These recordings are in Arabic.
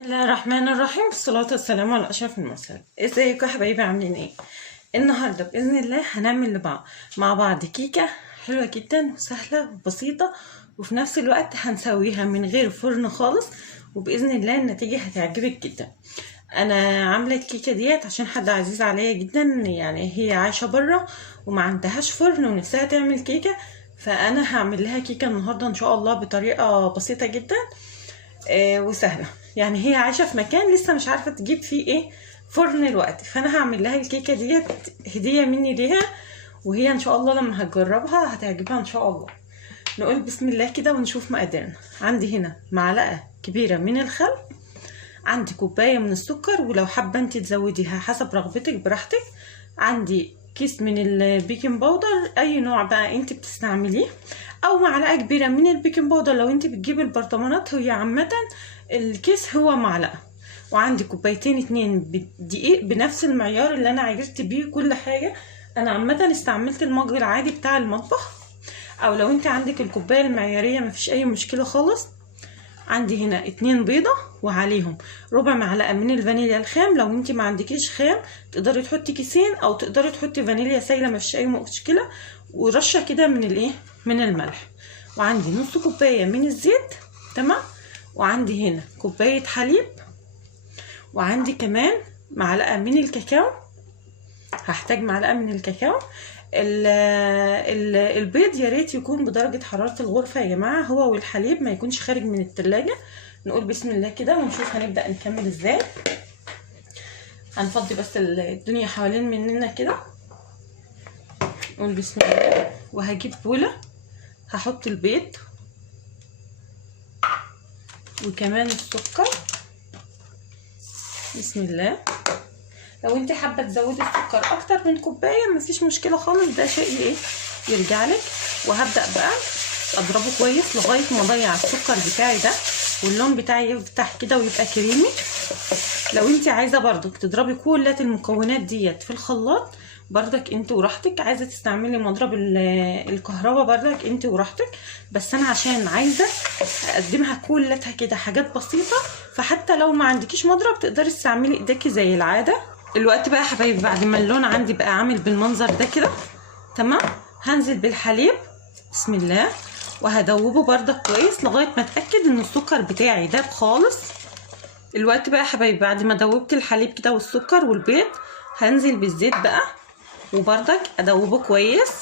بسم الله الرحمن الرحيم، والصلاة والسلام على أشرف المرسلين. ازيكم يا حبايبي، عاملين ايه؟ النهارده بإذن الله هنعمل مع بعض كيكة حلوة جدا وسهلة وبسيطة، وفي نفس الوقت هنسويها من غير فرن خالص، وبإذن الله النتيجة هتعجبك جدا. أنا عاملة الكيكة ديت عشان حد عزيز عليا جدا، يعني هي عايشة برا وما عندهاش فرن ونفسها تعمل كيكة، فأنا هعمل لها كيكة النهارده إن شاء الله بطريقة بسيطة جدا وسهله. يعني هي عايشه في مكان لسه مش عارفه تجيب فيه ايه فرن الوقت، فانا هعمل لها الكيكه ديت هديه مني ليها، وهي ان شاء الله لما هتجربها هتعجبها ان شاء الله. نقول بسم الله كده ونشوف مقاديرنا. عندي هنا معلقه كبيره من الخل، عندي كوبايه من السكر، ولو حابه انت تزوديها حسب رغبتك براحتك. عندي كيس من البيكنج باودر، اي نوع بقى انت بتستعمليه، او معلقه كبيره من البيكنج باودر لو انت بتجيبي البرطمانات، هي عامه الكيس هو معلقه. وعندي كوبايتين اتنين دقيق بنفس المعيار اللي انا عجزت بيه كل حاجه. انا عامه استعملت المج العادي بتاع المطبخ، او لو انت عندك الكوبايه المعياريه مفيش اي مشكله خالص. عندي هنا 2 بيضة وعليهم ربع معلقة من الفانيليا الخام، لو انت ما عندكيش خام تقدري تحطي كيسين او تقدري تحطي فانيليا سايلة مفيش اي مشكلة، ورشة كده من الملح. وعندي نص كوباية من الزيت، تمام. وعندي هنا كوباية حليب، وعندي كمان معلقة من الكاكاو، هحتاج معلقة من الكاكاو. البيض يا ريت يكون بدرجة حرارة الغرفة يا جماعة، هو والحليب ما يكونش خارج من التلاجة. نقول بسم الله كده ونشوف هنبدأ نكمل ازاي. هنفضي بس الدنيا حوالين مننا كده. نقول بسم الله، وهجيب بولة هحط البيض وكمان السكر. بسم الله. لو انت حابه تزودي السكر اكتر من كوبايه مفيش مشكله خالص، ده شيء ايه يرجع لك. وهبدا بقى اضربه كويس لغايه ما اضيع السكر بتاعي ده واللون بتاعي يفتح كده ويبقى كريمي. لو انت عايزه برضك تضربي كل المكونات ديت في الخلاط برضك انت وراحتك، عايزه تستعملي مضرب الكهرباء برضك انت وراحتك، بس انا عشان عايزه اقدمها كلها كده حاجات بسيطه، فحتى لو ما عندكيش مضرب تقدري تستعملي ايديكي زي العاده. الوقت بقى يا حبايبي بعد ما اللون عندي بقى عامل بالمنظر ده كده تمام، هنزل بالحليب بسم الله وهدوبه برضك كويس لغايه ما اتاكد ان السكر بتاعي داب خالص. الوقت بقى يا حبايبي بعد ما دوبت الحليب كده والسكر والبيض، هنزل بالزيت بقى وبرضك ادوبه كويس.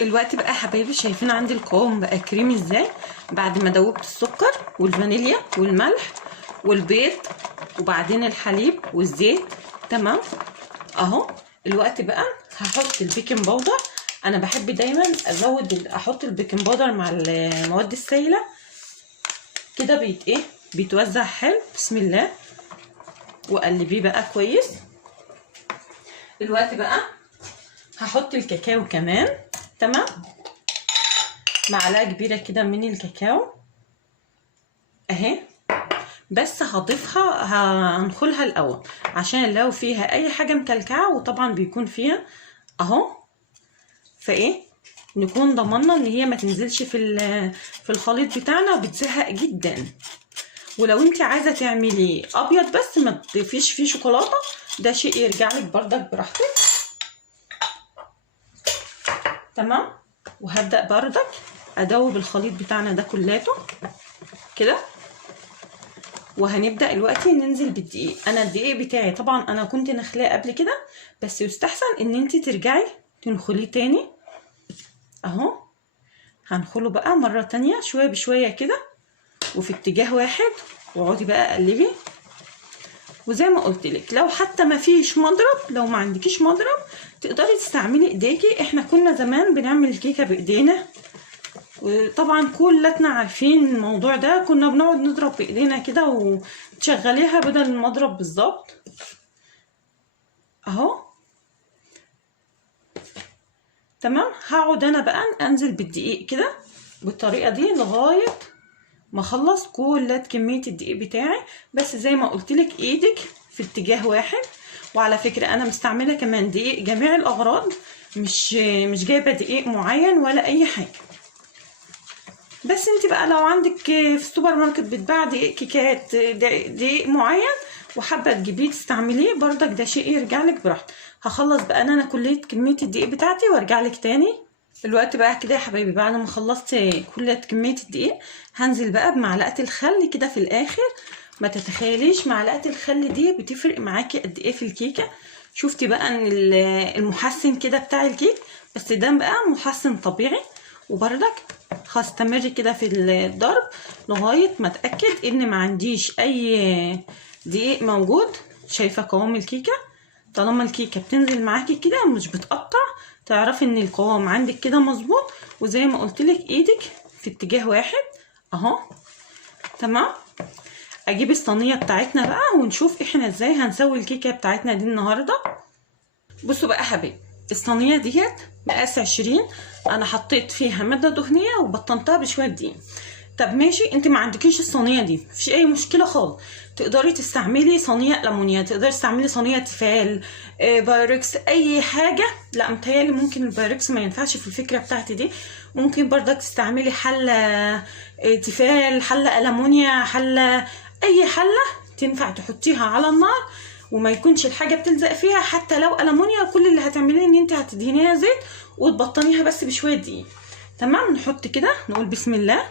الوقت بقى يا حبايبي شايفين عندي القوام بقى كريمي ازاي بعد ما دوبت السكر والفانيليا والملح والبيض وبعدين الحليب والزيت، تمام اهو. الوقت بقى هحط البيكنج باودر، انا بحب دايما احط البيكنج باودر مع المواد السائله كده بيتوزع حلو. بسم الله، وقلبيه بقى كويس. الوقت بقى هحط الكاكاو كمان، تمام، معلقه كبيره كده من الكاكاو اهي، بس هضيفها هنخلها الاول عشان لو فيها اي حاجه مكلكعه، وطبعا بيكون فيها اهو، فايه نكون ضمننا ان هي ما تنزلش في الخليط بتاعنا وبتزهق جدا. ولو انت عايزه تعملي ابيض بس ما تضيفيش فيه شوكولاته، ده شيء يرجع لك بردك براحتك، تمام. وهبدا بردك ادوب الخليط بتاعنا ده كلاته كده، وهنبدا دلوقتي ننزل بالدقيق. انا الدقيق بتاعي طبعا انا كنت نخلاه قبل كده، بس يستحسن ان انت ترجعي تنخليه تاني اهو. هنخله بقى مره تانية شويه بشويه كده وفي اتجاه واحد، واقعدي بقى قلبي. وزي ما قلت لك لو حتى ما فيش مضرب، لو ما عندكيش مضرب تقدري تستعملي ايديكي. احنا كنا زمان بنعمل الكيكه بايدينا، وطبعا كلنا عارفين الموضوع ده، كنا بنقعد نضرب بايدينا كده وتشغليها بدل المضرب بالظبط اهو، تمام. هقعد انا بقى انزل بالدقيق كده بالطريقه دي لغايه ما اخلص كل كميه الدقيق بتاعي، بس زي ما قلت لك ايدك في اتجاه واحد. وعلى فكره انا مستعمله كمان دقيق جميع الاغراض، مش جايبه دقيق معين ولا اي حاجه بس انت بقى لو عندك في السوبر ماركت بتباع دقيق كيكات، دقيق معين وحابه تجيبيه تستعمليه برضك، ده شيء يرجع لك براحتك. هخلص بقى انا كليه كميه الدقيق بتاعتي وارجع لك تاني. دلوقتي بقى كده يا حبايبي بعد ما خلصت كل كميه الدقيق، هنزل بقى بمعلقه الخل كده في الاخر. ما تتخيليش معلقه الخل دي بتفرق معاكي قد ايه في الكيكه. شفتي بقى ان المحسن كده بتاع الكيك، بس ده بقى محسن طبيعي. وبرضك هستمر كده في الضرب لغايه ما اتاكد ان ما عنديش اي دقيق موجود. شايفه قوام الكيكه؟ طالما الكيكه بتنزل معاكي كده مش بتقطع، تعرفي ان القوام عندك كده مظبوط. وزي ما قلت لك ايدك في اتجاه واحد اهو. تمام. اجيب الصينيه بتاعتنا بقى ونشوف احنا ازاي هنسوي الكيكه بتاعتنا دي النهارده. بصوا بقى يا حبايبي، الصينيه ديت مقاس 20، انا حطيت فيها ماده دهنيه وبطنتها بشويه دقيق. طب ماشي، انت ما عندكيش الصينيه دي مفيش اي مشكله خالص، تقدري تستعملي صينيه ألمونيا، تقدري تستعملي صينيه تيفال، بايركس، اي حاجه. لا متهيألي ممكن البايركس ما ينفعش في الفكره بتاعتي دي. ممكن برضك تستعملي حله تيفال، حله ألمونيا، حله، اي حله تنفع تحطيها على النار وما يكونش الحاجه بتلزق فيها. حتى لو ألمونيا، كل اللي هتعمليه ان انت هتدهنيها زيت وتبطنيها بس بشويه دقيق. تمام. نحط كده نقول بسم الله.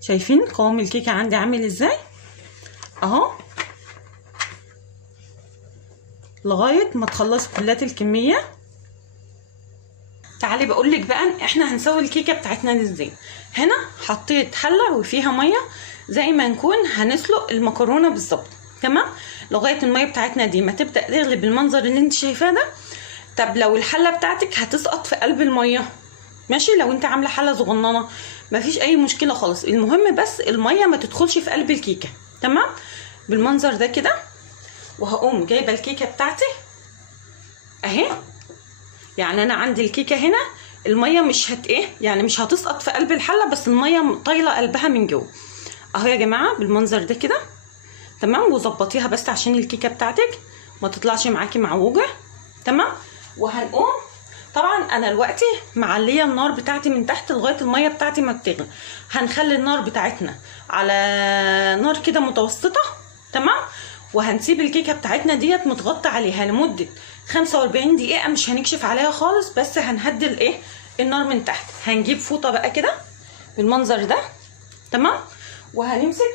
شايفين قوام الكيكه عندي عامل ازاي اهو، لغايه ما تخلص كلات الكميه. تعالي بقولك بقى احنا هنسوي الكيكه بتاعتنا دي ازاي. هنا حطيت حله وفيها ميه زي ما نكون هنسلق المكرونه بالظبط. تمام. لغايه الميه بتاعتنا دي ما تبدا تغلي بالمنظر اللي انت شايفاه ده. طب لو الحله بتاعتك هتسقط في قلب الميه ماشي، لو انت عامله حله صغننه مفيش اي مشكله خالص، المهم بس الميه ما تدخلش في قلب الكيكه. تمام. بالمنظر ده كده. وهقوم جايبه الكيكه بتاعتي اهي. يعني انا عندي الكيكه هنا الميه مش يعني مش هتسقط في قلب الحله، بس الميه طايله قلبها من جوه اهو يا جماعه بالمنظر ده كده. تمام. وظبطيها بس عشان الكيكه بتاعتك ما تطلعش معاكي معوجه. تمام. وهنقوم طبعا انا دلوقتي معليه النار بتاعتي من تحت لغايه الميه بتاعتي ما بتغلي. هنخلي النار بتاعتنا على نار كده متوسطه. تمام. وهنسيب الكيكه بتاعتنا ديت متغطى عليها لمده 45 دقيقه، مش هنكشف عليها خالص، بس هنهدي النار من تحت. هنجيب فوطه بقى كده بالمنظر ده. تمام. وهنمسك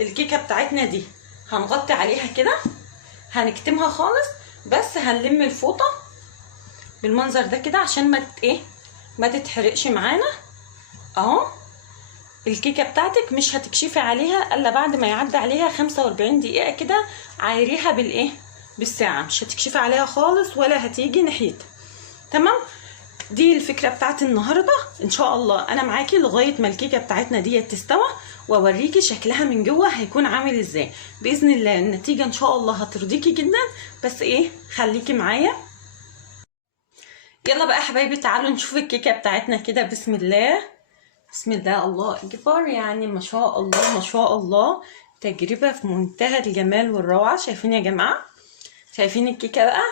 الكيكه بتاعتنا دي هنغطي عليها كده، هنكتمها خالص، بس هنلم الفوطه بالمنظر ده كده عشان ما تتحرقش معانا اهو. الكيكه بتاعتك مش هتكشفي عليها الا بعد ما يعدي عليها 45 دقيقه كده، عايريها بالساعه، مش هتكشفي عليها خالص ولا هتيجي ناحيتها. تمام. دي الفكره بتاعت النهارده. ان شاء الله انا معاكي لغايه ما الكيكه بتاعتنا دي تستوى واوريكي شكلها من جوه هيكون عامل ازاي. باذن الله النتيجه ان شاء الله هترضيكي جدا، بس خليكي معايا. يلا بقى يا حبايبي تعالوا نشوف الكيكه بتاعتنا كده. بسم الله بسم الله، الله اكبر، يعني ما شاء الله ما شاء الله، تجربه في منتهى الجمال والروعه. شايفين يا جماعه؟ شايفين الكيكه بقى؟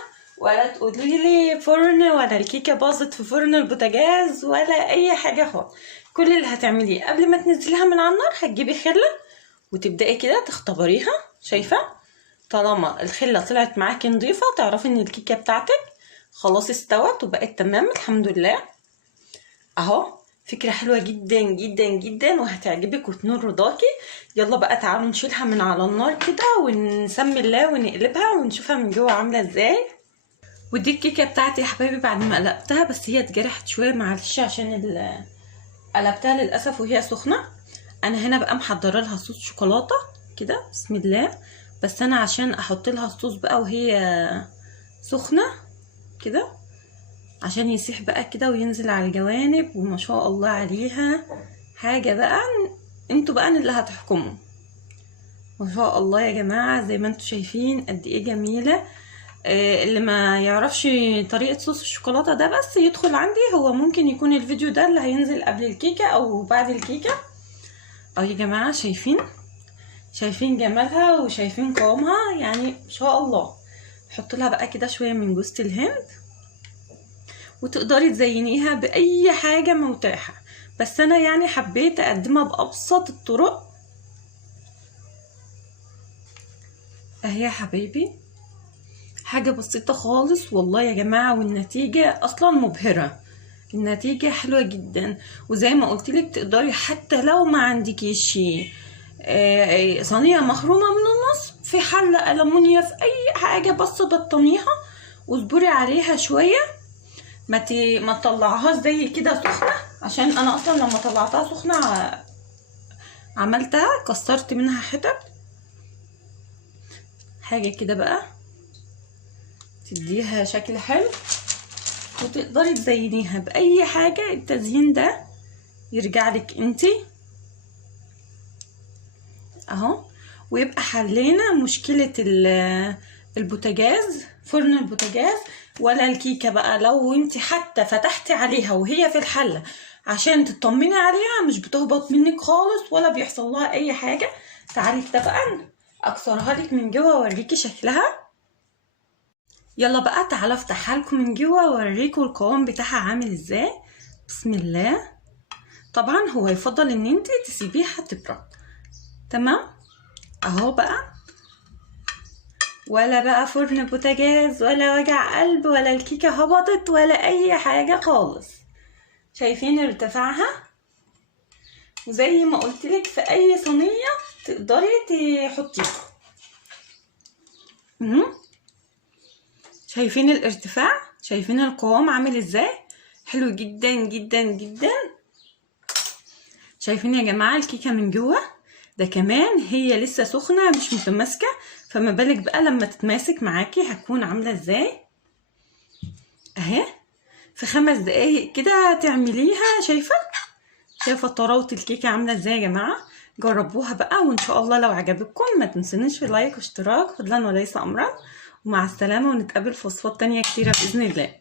ولا تقولي لي فرن ولا الكيكه باظت في فرن البوتاجاز ولا اي حاجه خالص. كل اللي هتعمليه قبل ما تنزليها من على النار هتجيبي خله وتبداي كده تختبريها. شايفه؟ طالما الخله طلعت معاكي نظيفه تعرفي ان الكيكه بتاعتك خلاص استوت وبقت تمام الحمد لله اهو. فكره حلوه جدا جدا جدا وهتعجبك وتنور رضاكي. يلا بقى تعالوا نشيلها من على النار كده ونسمي الله ونقلبها ونشوفها من جوه عامله ازاي. ودي الكيكه بتاعتي يا حبايبي بعد ما قلبتها، بس هي اتجرحت شويه معلش عشان قلبتها للاسف وهي سخنه. انا هنا بقى محضره لها صوص شوكولاته كده بسم الله، بس انا عشان احط لها الصوص بقى وهي سخنه كده عشان يسيح بقى كده وينزل على الجوانب، وما شاء الله عليها حاجه بقى انتوا بقى اللي هتحكموا. ما شاء الله يا جماعه زي ما انتوا شايفين قد ايه جميله. اللي ما يعرفش طريقه صوص الشوكولاته ده بس يدخل عندي، هو ممكن يكون الفيديو ده اللي هينزل قبل الكيكه او بعد الكيكه اهو يا جماعه. شايفين جمالها وشايفين قوامها، يعني ما شاء الله. نحط لها بقى كده شويه من جوز الهند وتقدري تزينيها باي حاجة متاحة، بس انا يعني حبيت اقدمها بابسط الطرق. اهي يا حبايبي حاجة بسيطة خالص والله يا جماعة، والنتيجة اصلا مبهرة، النتيجة حلوة جدا. وزي ما قلتلك تقدري حتى لو ما عندكيش صينية مخرومة من النص، في حلة ألمونيا في أي حاجة بس بطنيها واصبري عليها شوية، ما تطلعهاش زي كده سخنة، عشان أنا أصلا لما طلعتها سخنة عملتها كسرت منها حتت. حاجة كده بقى تديها شكل حلو، وتقدري تزينيها بأي حاجة، التزيين ده يرجع لك انتي اهو. ويبقى حلينا مشكلة البوتاجاز، فرن البوتاجاز ولا الكيكة بقى. لو انت حتى فتحتي عليها وهي في الحلة عشان تطمني عليها، مش بتهبط منك خالص ولا بيحصل لها اي حاجة. تعالي اتفقنا اكسرها لك من جوه واوريكي شكلها. يلا بقى تعالى افتحها لكم من جوه واوريكم القوام بتاعها عامل ازاي. بسم الله. طبعا هو يفضل ان انت تسيبيها تبرد. تمام اهو بقى، ولا بقى فرن بوتاجاز ولا وجع قلب ولا الكيكة هبطت ولا اي حاجة خالص. شايفين ارتفاعها؟ وزي ما قلتلك في اي صينية تقدري تحطيها. شايفين الارتفاع؟ شايفين القوام عامل ازاي؟ حلو جدا جدا جدا. شايفين يا جماعة الكيكة من جوه؟ ده كمان هي لسه سخنة مش متماسكة، فما بالك بقى لما تتماسك معاكي هتكون عاملة ازاي. اهي في 5 دقايق كده تعمليها. شايفة طراوة الكيكة عاملة ازاي يا جماعة؟ جربوها بقى، وان شاء الله لو عجبتكم ما تنسونيش في لايك واشتراك، فضلا وليس امرا. ومع السلامة، ونتقابل في وصفات تانية كتيرة بإذن الله.